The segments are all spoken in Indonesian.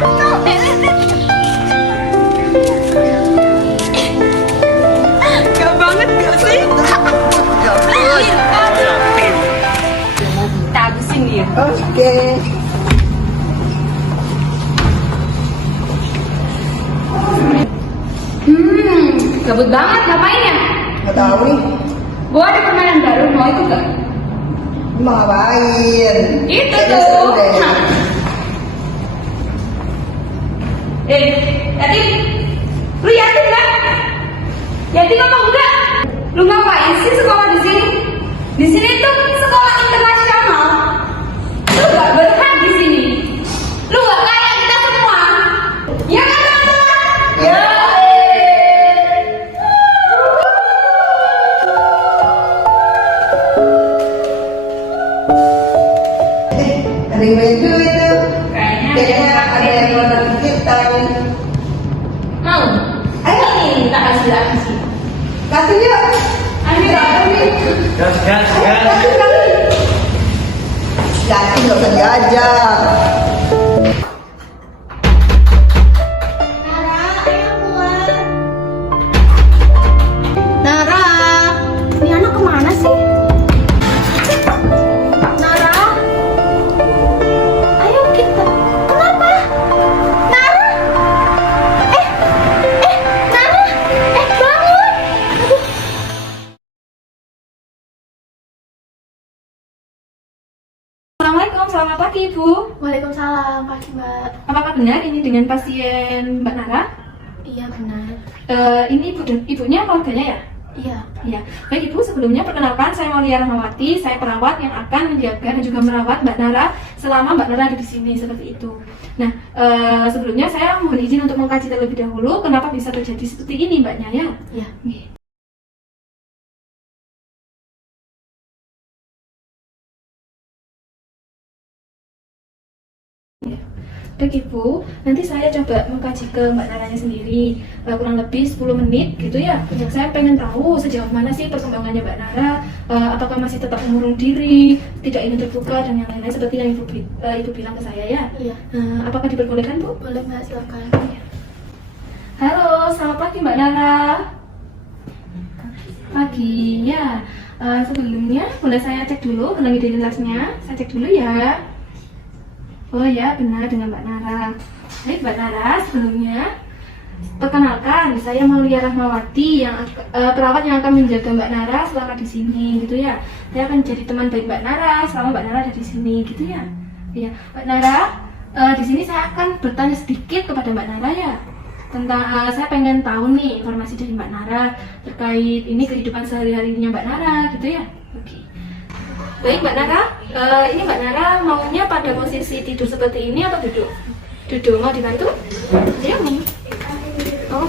Gak banget gak sih? Kita habisin dia. Oke. Gabut banget, ngapain ya? Nggak tahu nih. Gua ada permainan baru, mau ikut gak? Mau ngapain? Itu Kayaknya tuh. seru deh. Yatim, lu yatim kan? Yatim apa enggak? Lu ngapain sih sekolah di sini? Di sini tuh sekolah internasional. Lu gak berhak di sini. Lu gak kayak kita semua. Ya kan teman-teman? Ya. Ada yang main dulu itu. Kayaknya ada yang mau nagih kita nih. Mau? Ayo nih, minta hasil apa sih? Kasih yuk. Ayo. Gas. Yakin nggak usah diajak. Nara, ini anak kemana sih? Nara, ayo kita. Kenapa? Nara, Nara, bangun. Assalamualaikum, selamat pagi Ibu. Waalaikumsalam, pagi Mbak. Apakah benar ini dengan pasien Mbak Nara? Iya benar. Ini ibunya keluarganya ya? Iya. Iya, baik Ibu, sebelumnya perkenalkan saya Maulia Rahmawati, saya perawat yang akan menjaga dan juga merawat Mbak Nara selama Mbak Nara ada di sini, seperti itu. Nah, sebelumnya saya mohon izin untuk mengkaji terlebih dahulu kenapa bisa terjadi seperti ini Mbaknya ya? Iya. Oke. Baik Ibu, nanti saya coba mengkaji ke Mbak Naranya sendiri kurang lebih 10 menit gitu ya. Saya pengen tahu sejauh mana sih perkembangannya Mbak Nara, apakah masih tetap mengurung diri, tidak ingin terbuka dan yang lain-lain seperti yang Ibu bilang ke saya ya. Iya. Apakah diperbolehkan Bu? Boleh Mbak, silakan. Halo, selamat pagi Mbak Nara. Pagi ya. Sebelumnya boleh saya cek dulu ulang identitasnya. Saya cek dulu ya. Oh ya, benar dengan Mbak Nara. Baik Mbak Nara, sebelumnya perkenalkan, saya Maulia Rahmawati yang perawat yang akan menjaga Mbak Nara selama di sini, gitu ya. Saya akan jadi teman baik Mbak Nara selama Mbak Nara ada di sini, gitu ya. Iya, Mbak Nara, di sini saya akan bertanya sedikit kepada Mbak Nara ya. Tentang saya pengen tahu nih informasi dari Mbak Nara terkait ini kehidupan sehari-harinya Mbak Nara, gitu ya. Oke. Baik Mbak Nara, ini Mbak Nara maunya pada posisi tidur seperti ini atau duduk? Duduk, mau dibantu? Ya, mau. Oh.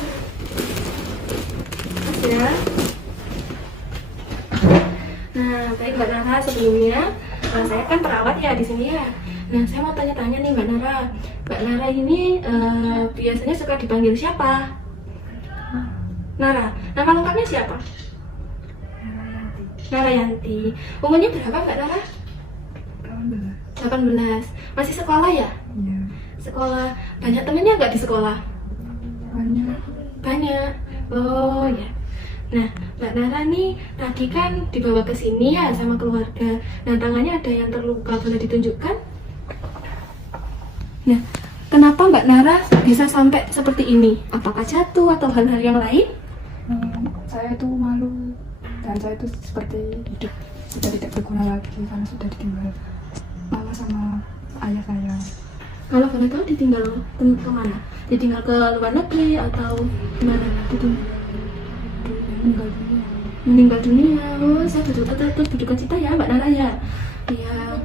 Ya. Nah, baik Mbak Nara, sebelumnya saya kan perawat ya di sini ya. Nah, saya mau tanya-tanya nih Mbak Nara. Mbak Nara ini biasanya suka dipanggil siapa? Nara. Nama lengkapnya siapa? Nara Yanti. Umurnya berapa Mbak Nara? 18. Masih sekolah ya? Iya. Sekolah. Banyak temennya nggak di sekolah? Banyak. Oh ya. Nah, Mbak Nara nih tadi kan dibawa ke sini ya sama keluarga. Nah, tangannya ada yang terluka, boleh ditunjukkan? Nah, kenapa Mbak Nara bisa sampai seperti ini? Apakah jatuh atau hal-hal yang lain? Saya itu malu dan saya itu seperti hidup sudah tidak berguna lagi karena sudah ditinggal mama sama ayah saya. Kalau boleh tahu ditinggal ke mana? Ditinggal ke luar negeri atau gimana? Meninggal dunia. Meninggal dunia. Oh, saya betul-betul berduka cita ya Mbak Nara ya. Iya.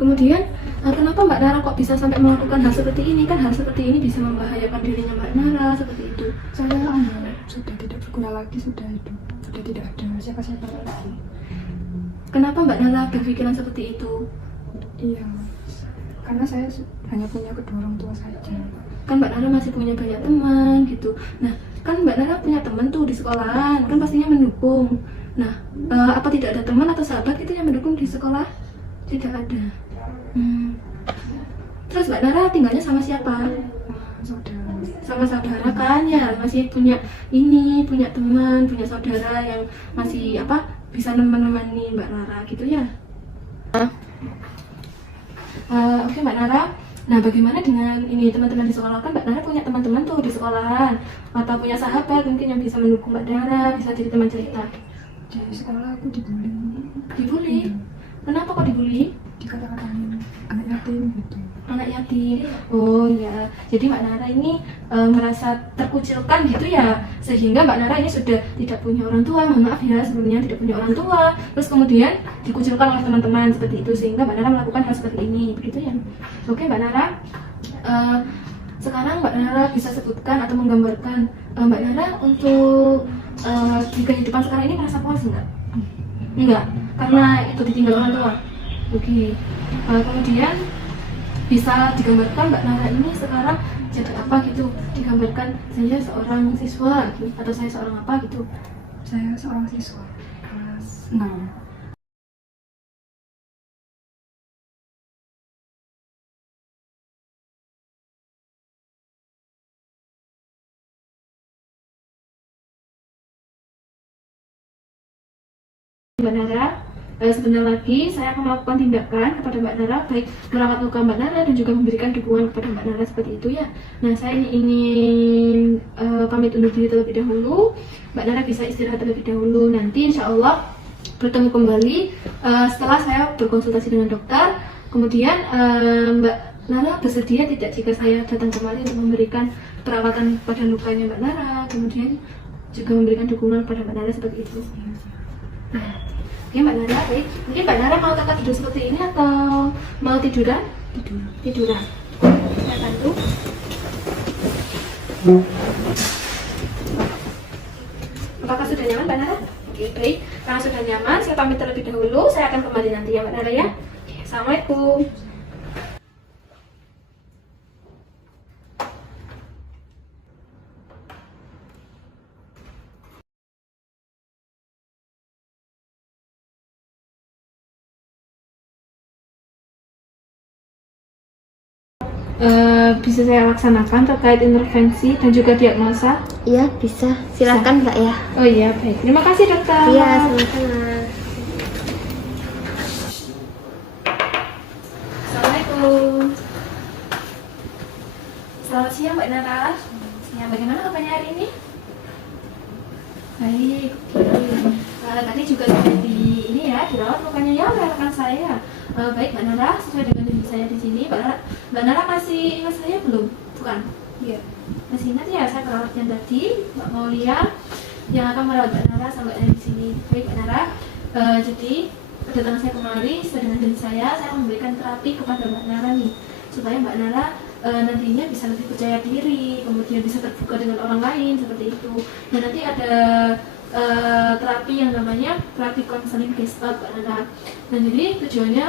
Kemudian kenapa Mbak Nara kok bisa sampai melakukan hal seperti ini? Kan hal seperti ini bisa membahayakan dirinya Mbak Nara seperti itu. Saya sudah tidak berguna lagi, sudah hidup, sudah tidak ada siapa-siapa lagi. Kenapa Mbak Nara berpikiran seperti itu? Iya, karena saya hanya punya kedua orang tua saja. Kan Mbak Nara masih punya banyak teman gitu. Nah, kan Mbak Nara punya teman tuh di sekolahan, kan pastinya mendukung. Nah, apa tidak ada teman atau sahabat itu yang mendukung di sekolah? Tidak ada. Terus Mbak Nara tinggalnya sama siapa? Saudara. Sama saudara kan ya, masih punya ini, punya teman, punya saudara yang masih apa bisa menemani Mbak Nara gitu ya. Oke Mbak Nara, nah bagaimana dengan ini teman-teman di sekolah? Kan Mbak Nara punya teman-teman tuh di sekolahan atau punya sahabat mungkin yang bisa mendukung Mbak Nara, bisa jadi teman cerita. Di sekolah aku dibully. Dibully? Kenapa kok dibully? Dikata-katain anak yatim gitu. Anak yatim. Oh ya, jadi Mbak Nara ini merasa terkucilkan gitu ya, sehingga Mbak Nara ini sudah tidak punya orang tua. Mohon maaf ya sebelumnya, tidak punya orang tua, terus kemudian dikucilkan oleh teman-teman seperti itu, sehingga Mbak Nara melakukan hal seperti ini, begitu ya. Oke Mbak Nara, sekarang Mbak Nara bisa sebutkan atau menggambarkan Mbak Nara untuk di kehidupan sekarang ini merasa puas enggak? Enggak, karena itu ditinggal orang tua. Oke, kemudian bisa digambarkan Mbak Nara ini sekarang jadi apa gitu, digambarkan saya seorang siswa gitu, atau saya seorang apa gitu. Saya seorang siswa kelas 6. Mbak Nara, sebentar lagi saya akan melakukan tindakan kepada Mbak Nara, baik merawat luka Mbak Nara dan juga memberikan dukungan kepada Mbak Nara seperti itu ya. Nah saya ingin pamit undur diri terlebih dahulu. Mbak Nara bisa istirahat terlebih dahulu. Nanti insya Allah bertemu kembali setelah saya berkonsultasi dengan dokter. Kemudian Mbak Nara bersedia tidak jika saya datang kembali untuk memberikan perawatan pada lukanya Mbak Nara, kemudian juga memberikan dukungan kepada Mbak Nara seperti itu. Nah, oke Mbak Nara, baik. Mungkin Mbak Nara mau tetap tidur seperti ini atau mau tiduran? Tiduran. Saya bantu. Apakah sudah nyaman Mbak Nara? Oke, baik. Karena sudah nyaman, saya pamit terlebih dahulu. Saya akan kembali nanti ya Mbak Nara ya. Oke, assalamualaikum. Bisa saya laksanakan terkait intervensi dan juga diagnosa? Iya, bisa. Silakan, Mbak ya. Oh iya, baik. Terima kasih dokter. Iya, sama-sama. Assalamualaikum. Selamat siang Mbak Nara. Siang, bagaimana kabarnya hari ini? Baik. Tadi juga sudah ini ya, dirawat lukanya ya oleh rekan saya. Baik Mbak Nara, sesuai dengan janji saya di sini, Mbak Nara masih ingat saya belum? Bukan? Iya. Masih ingat ya saya perawat yang tadi, Mbak Maulia, yang akan merawat Mbak Nara sampai di sini. Baik Mbak Nara, jadi kedatangan saya kemari sesuai dengan janji saya memberikan terapi kepada Mbak Nara nih, supaya Mbak Nara nantinya bisa lebih percaya diri, kemudian bisa terbuka dengan orang lain seperti itu. Dan nanti ada terapi yang namanya terapi konseling gestalt Mbak Nara. Dan jadi tujuannya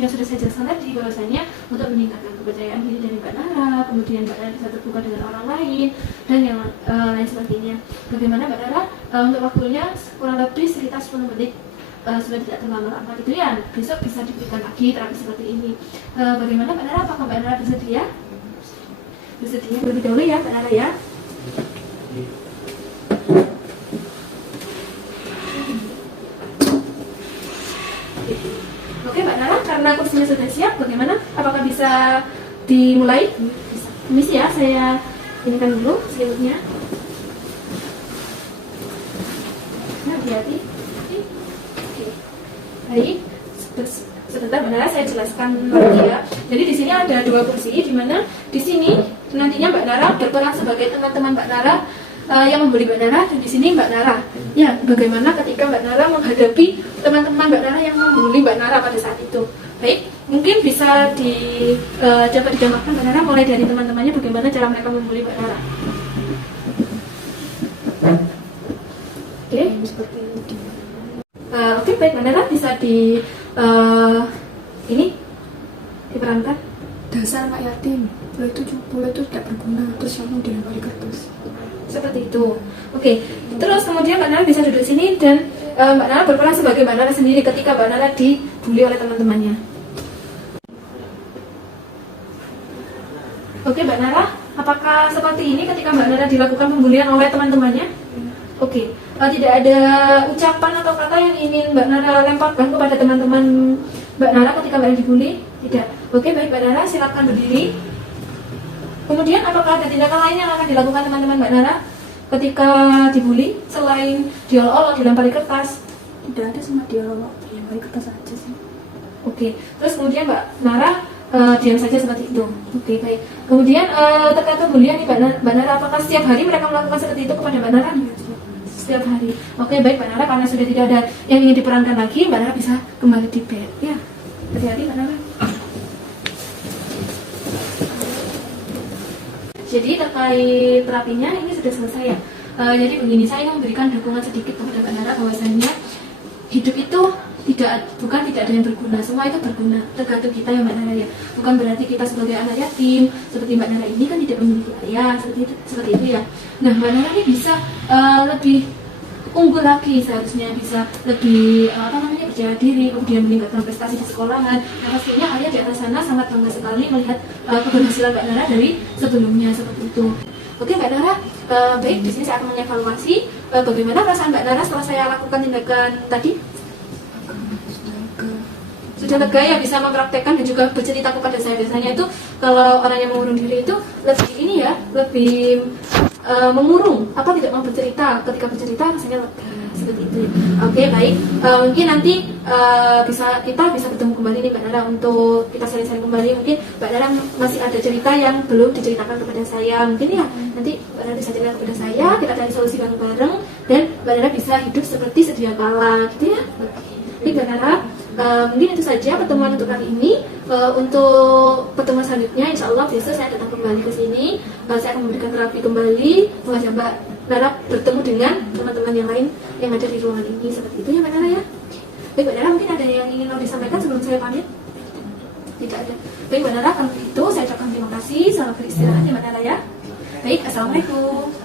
yang sudah saya jelaskan tadi, bahwasanya untuk meningkatkan kepercayaan diri dari Mbak Nara, kemudian Mbak Nara bisa terbuka dengan orang lain dan yang lain sebagainya. Bagaimana Mbak Nara? Untuk waktunya kurang lebih sekitar 10 menit, sudah tidak terlalu lama gitu ya. Besok bisa diberikan lagi terapi seperti ini. Bagaimana Mbak Nara? Apakah Mbak Nara bersedia? Bersedia lebih dahulu ya Mbak Nara ya. Oke Mbak Nara, karena kursinya sudah siap, bagaimana? Apakah bisa dimulai? Bisa. Permisi ya, saya inikan dulu selimutnya. Nah, hati-hati. Oke. Baik. Sebentar Mbak Nara, saya jelaskan lagi ya. Jadi di sini ada 2 kursi, di mana di sini nantinya Mbak Nara berperan sebagai teman-teman Mbak Nara yang membeli Mbak Nara, dan di sini Mbak Nara. Ya, bagaimana ketika Mbak Nara menghadapi teman-teman Mbak Nara yang membuli Mbak Nara pada saat itu. Baik, mungkin bisa dapat digambarkan Mbak Nara mulai dari teman-temannya bagaimana cara mereka membuli Mbak Nara. Oke, seperti ini. Oke, baik Mbak Nara, bisa ini diperankan. Dasar anak yatim, boleh itu tidak berguna, terus kamu dilempari kertas. Seperti itu. Oke. Terus kemudian Mbak Nara bisa duduk sini dan Mbak Nara berperan sebagai Mbak Nara sendiri ketika Mbak Nara dibully oleh teman-temannya. Oke Mbak Nara, apakah seperti ini ketika Mbak Nara dilakukan pembulian oleh teman-temannya? Oke, tidak ada ucapan atau kata yang ingin Mbak Nara lemparkan kepada teman-teman Mbak Nara ketika Mbak Nara dibully? Tidak. Oke, baik Mbak Nara, silakan berdiri. Kemudian apakah ada tindakan lain yang akan dilakukan teman-teman Mbak Nara ketika dibully selain diolok-olok, dilempari kertas? Tidak ada sama dialog, dilempari kertas aja sih. Oke, terus kemudian Mbak Nara diam saja seperti itu. Oke, baik. Kemudian terkait pembulian nih Mbak Nara, apakah setiap hari mereka melakukan seperti itu kepada Mbak Nara? Setiap hari. Oke, baik Mbak Nara, karena sudah tidak ada yang ingin diperankan lagi, Mbak Nara bisa kembali di bed. Ya, hati-hati Mbak Nara. Jadi terkait terapinya ini sudah selesai ya. Jadi begini, saya ingin memberikan dukungan sedikit kepada Mbak Nara bahwasanya hidup itu bukan tidak ada yang berguna, semua itu berguna, tergantung kita ya Mbak Nara ya. Bukan berarti kita sebagai anak yatim seperti Mbak Nara ini kan tidak memiliki ayah seperti itu ya. Nah Mbak Nara ini bisa lebih unggul lagi, seharusnya bisa lebih percaya diri, kemudian meningkatkan prestasi di sekolahan. Nah pastinya ayah di atas sana sangat bangga sekali melihat keberhasilan Mbak Nara dari sebelumnya seperti itu. Oke Mbak Nara, baik, di sini saya akan mengevaluasi bagaimana perasaan Mbak Nara setelah saya lakukan tindakan tadi. Sudah lega ya, bisa mempraktekkan dan juga bercerita kepada saya. Biasanya itu kalau orang yang mengurung diri itu lebih ini ya, lebih mengurung, tidak mau bercerita. Ketika bercerita rasanya lega seperti itu. Oke, baik. Mungkin nanti kita bisa bertemu kembali nih Mbak Nara untuk kita sharing-sharing kembali. Mungkin Mbak Nara masih ada cerita yang belum diceritakan kepada saya. Mungkin ya nanti Mbak Nara bisa cerita kepada saya, kita cari solusi bareng-bareng dan Mbak Nara bisa hidup seperti sedia kala, gitu ya. Oke. Baik Mbak Nara, mungkin itu saja pertemuan untuk kali ini. Untuk pertemuan selanjutnya, insya Allah besok saya datang kembali ke sini. Saya akan memberikan terapi kembali, mengajak Mbak Nara bertemu dengan teman-teman yang lain yang ada di ruangan ini. Seperti itu ya Mbak Nara ya. Baik Mbak Nara, mungkin ada yang ingin mau disampaikan sebelum saya pamit? Tidak ada. Baik Mbak Nara, kalau begitu saya ucapkan terima kasih. Selamat beristirahat ya Mbak Nara ya. Baik, assalamualaikum.